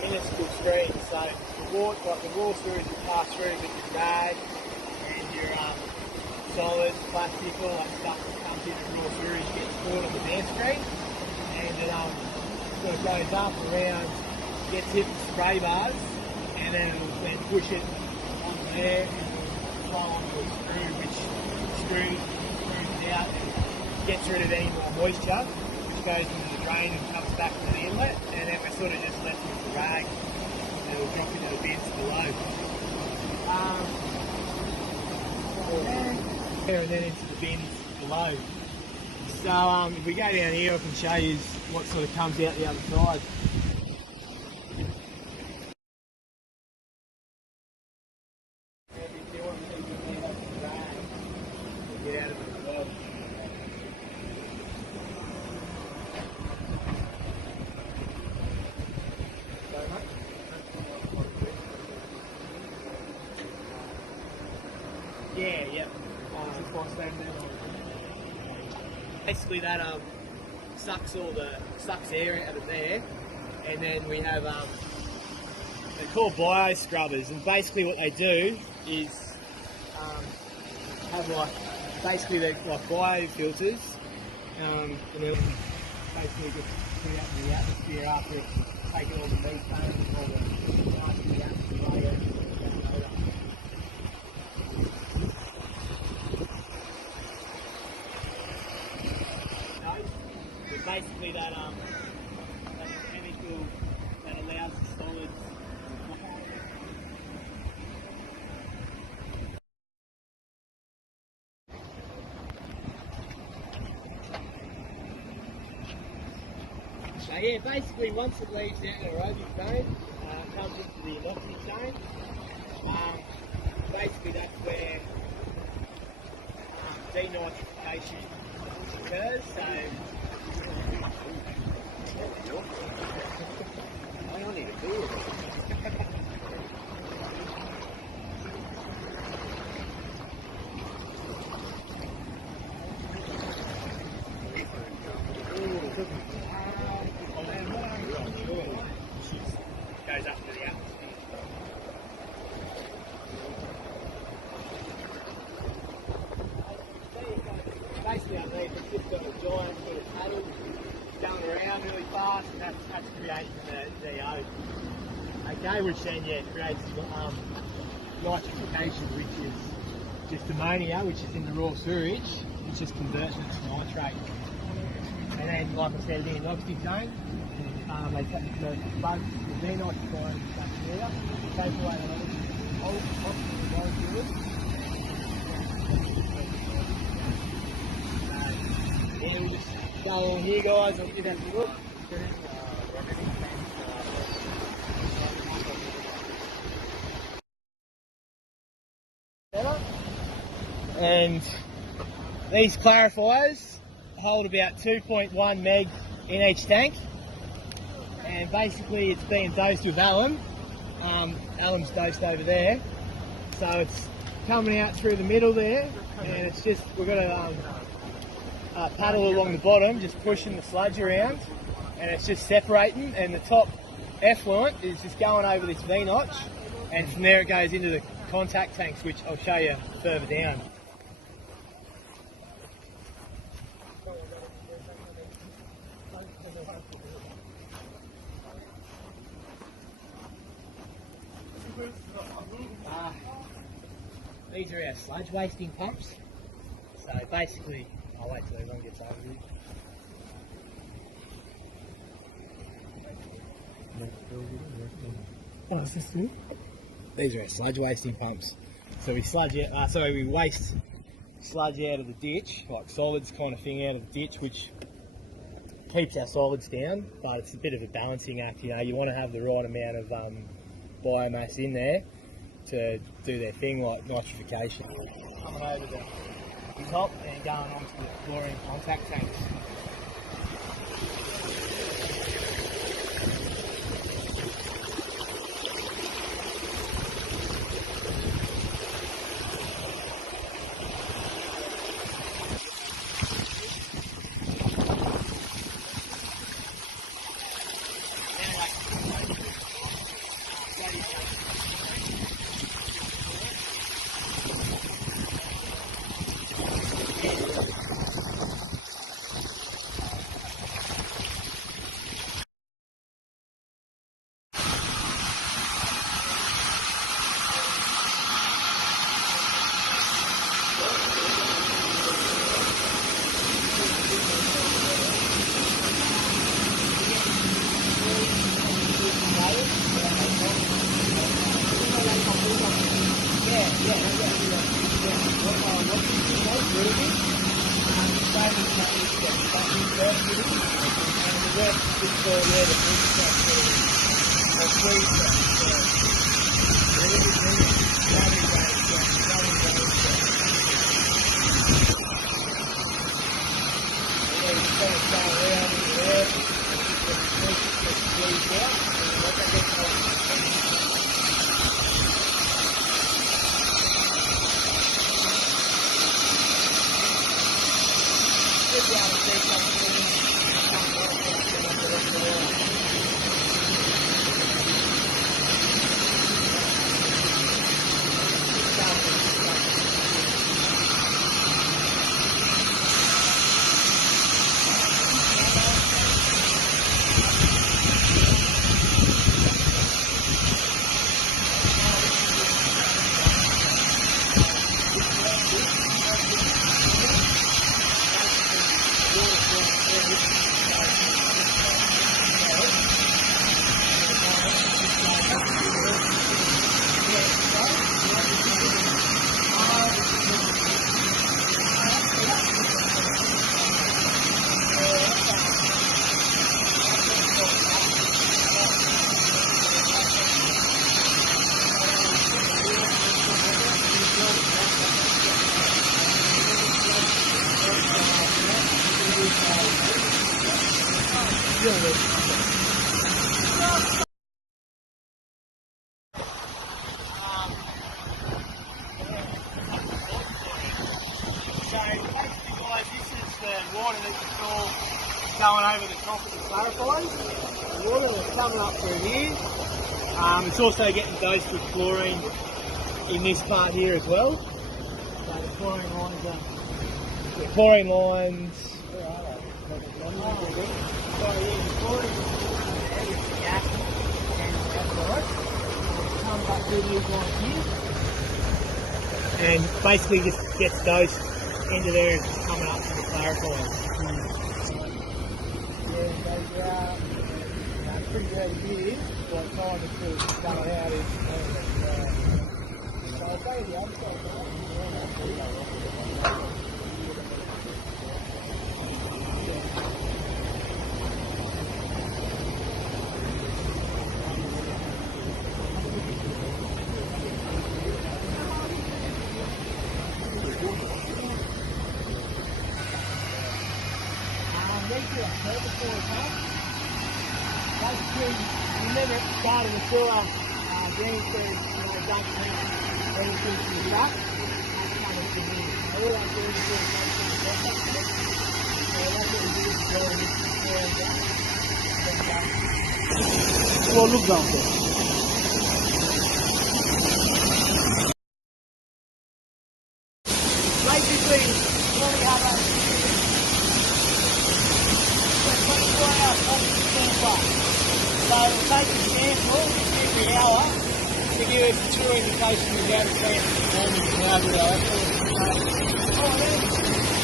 minuscule streams. So the raw sewage will pass through with your drag and your solids, plastic, all that stuff that comes in the raw sewage gets stored on the dam stream, and it sort of goes up, around, gets hit with spray bars, and then it'll then push it onto there and it'll flow onto a screw, which screws it out and gets rid of any more moisture, which goes into the drain and comes back to the inlet, and then we're sort of just left with the rag and it'll drop into the bins below. And then into the bins below. So if we go down here, I can show you what sort of comes out the other side. Get out of it as well. Yeah, yep. Basically that sucks air out of there, and then we have they're called bio scrubbers, and basically what they do is have basically they're like bio filters, and they'll basically just put it out in the atmosphere after it's taken all the methane and all the nice in the atmosphere. Basically that's a chemical that allows the solids to come out. So yeah, basically once it leaves the anaerobic zone, it comes into the anoxic zone. Basically that's where denitrification occurs. So I don't need to do it. Goes up to the atmosphere. Basically, I think it's just got a giant sort of paddle going around really fast, and that's creating the DO. Okay, which then creates nitrification, which is just ammonia, which is in the raw sewage, which just converts it to nitrate. And then, like I said, the anoxic zone, they take the bugs, the denitrifying bacteria, take away the oxygen molecules. Yeah, we'll just go on here, guys. I'll give that a look. And these clarifiers hold about 2.1 meg in each tank, and basically it's being dosed with alum. Alum's dosed over there, so it's coming out through the middle there, and it's just, we've got to paddle along the bottom, just pushing the sludge around, and it's just separating, and the top effluent is just going over this V-notch, and from there it goes into the contact tanks, which I'll show you further down. These are our sludge wasting pumps. So basically, I'll wait till everyone gets over here. What is this doing? These are our sludge wasting pumps. So we we waste sludge out of the ditch, like solids kind of thing out of the ditch, which keeps our solids down, but it's a bit of a balancing act. You know, you want to have the right amount of biomass in there to do their thing, like nitrification. Coming over the top and going onto the chlorine contact tanks. Water that you saw going over the top of the clarifiers. The water that's coming up through here. It's also getting dosed with chlorine in this part here as well. So the chlorine lines are... The chlorine lines... Where are they? So yeah, the chlorine lines there with the gas and the alcohol. It'll come back through these lines here. And basically just gets dosed into there as it's coming up from the clarifiers. Yeah, those are pretty dirty here, so it's time to go out is so I'll say the other side. Basically, you never started the sewer, green through, dumping out everything from the back. That's coming from here. So all that green through goes from the bottom. So that's what we do is go and mix the sewer and well, look down there. Basically, when we have a 24-hour standby. So we'll take a sample every hour to give us a true indication of how the plant is performing and how good our effort is.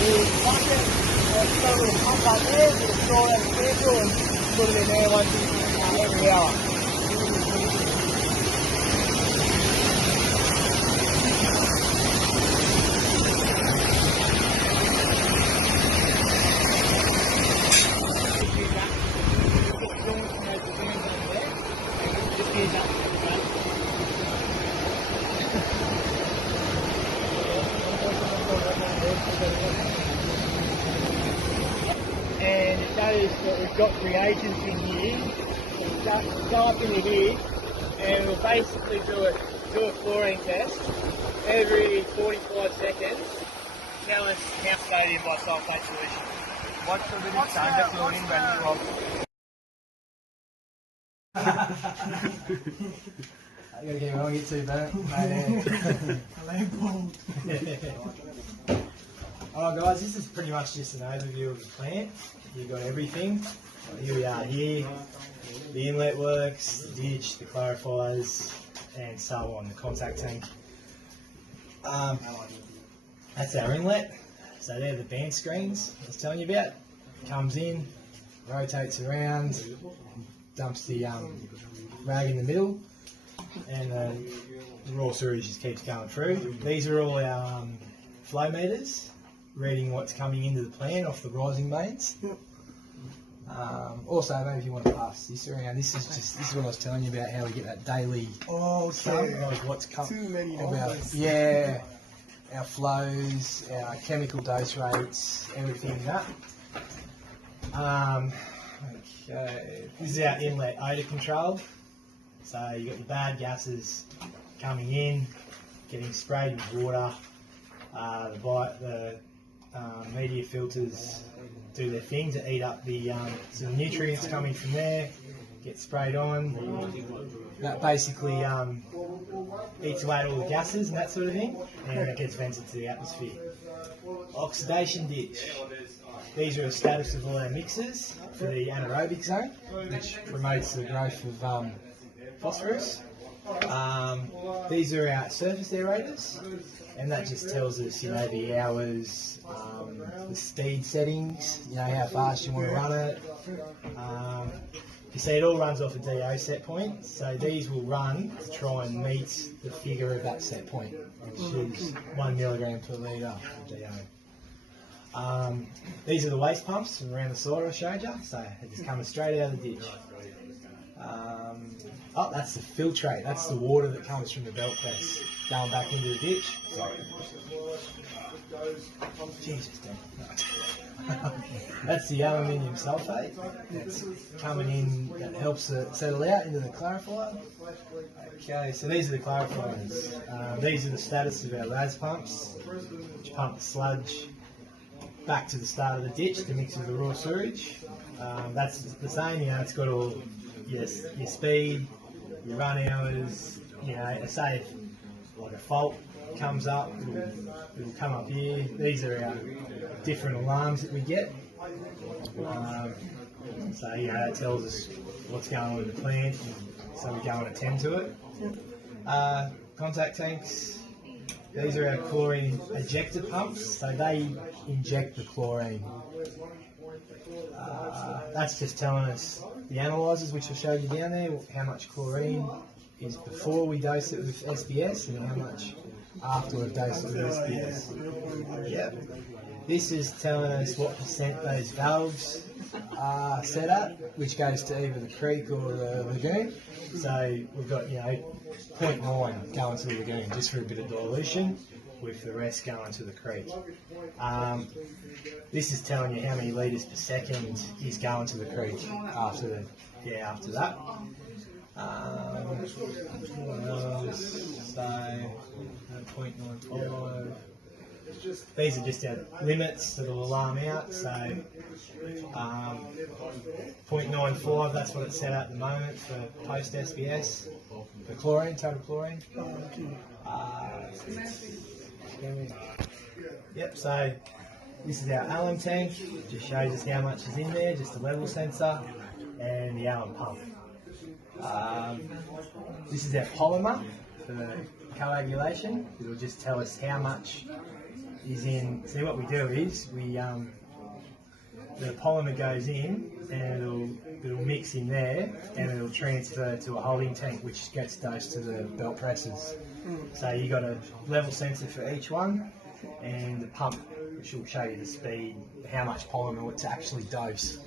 We'll buck it, we'll put a little pump up there, we'll store that sample and put it in there once every hour. And it shows that we've got reagents in here. So we'll go up into here and we'll basically do a chlorine test every 45 seconds. Tell us how sodium bisulfate solution. What's the little stone that you're in when I gotta get wrong, get too bad. Alright guys, this is pretty much just an overview of the plant. You've got everything. Here we are here. The inlet works, the ditch, the clarifiers, and so on, the contact tank. That's our inlet. So they're the band screens I was telling you about. Comes in, rotates around, dumps the rag in the middle. and the raw sewage just keeps going through. These are all our flow meters, reading what's coming into the plant off the rising mains. Also, maybe if you want to pass this around, this is what I was telling you about, how we get that daily stuff, like what's Too many about, numbers. yeah, our flows, our chemical dose rates, everything like that. Okay, this is our inlet odour control. So you got your bad gases coming in, getting sprayed with water. The media filters do their thing to eat up the nutrients coming from there, get sprayed on. That basically eats away at all the gases and that sort of thing, and it gets vented to the atmosphere. Oxidation ditch. These are the status of all our mixers for the anaerobic zone, which promotes the growth of phosphorus. These are our surface aerators, and that just tells us, the hours, the speed settings, how fast you want to run it. You see, it all runs off a DO set point, so these will run to try and meet the figure of that set point, which is 1 milligram per litre of DO. These are the waste pumps from around the side I showed you, so they're just coming straight out of the ditch. That's the filtrate, that's the water that comes from the belt press going back into the ditch. Jesus, Dan. That's the aluminium sulphate that's coming in, that helps it settle out into the clarifier. Okay, so these are the clarifiers. These are the status of our RAS pumps, which pump the sludge back to the start of the ditch to mix with the raw sewage. That's the same, it's got all your speed, your run hours, say if like a fault comes up, it'll come up here. These are our different alarms that we get. So that tells us what's going on in the plant, so we go and attend to it. Contact tanks. These are our chlorine ejector pumps, so they inject the chlorine. That's just telling us the analyzers, which I showed you down there, how much chlorine is before we dose it with SBS and how much after we've dosed it with SBS. Yep. This is telling us what percent those valves are set at, which goes to either the creek or the lagoon. So we've got 0.9 going to the lagoon just for a bit of dilution, with the rest going to the creek. This is telling you how many litres per second is going to the creek after that. So 0.95. These are just our limits that'll alarm out. So 0.95, that's what it's set at the moment for post SBS. The chlorine, total chlorine. Yep, so this is our alum tank, just shows us how much is in there, just a level sensor, and the alum pump. This is our polymer for coagulation. It'll just tell us how much is in. See, what we do is the polymer goes in and it'll mix in there and it'll transfer to a holding tank which gets dosed to the belt presses. So you got a level sensor for each one and the pump which will show you the speed, how much polymer to actually dose.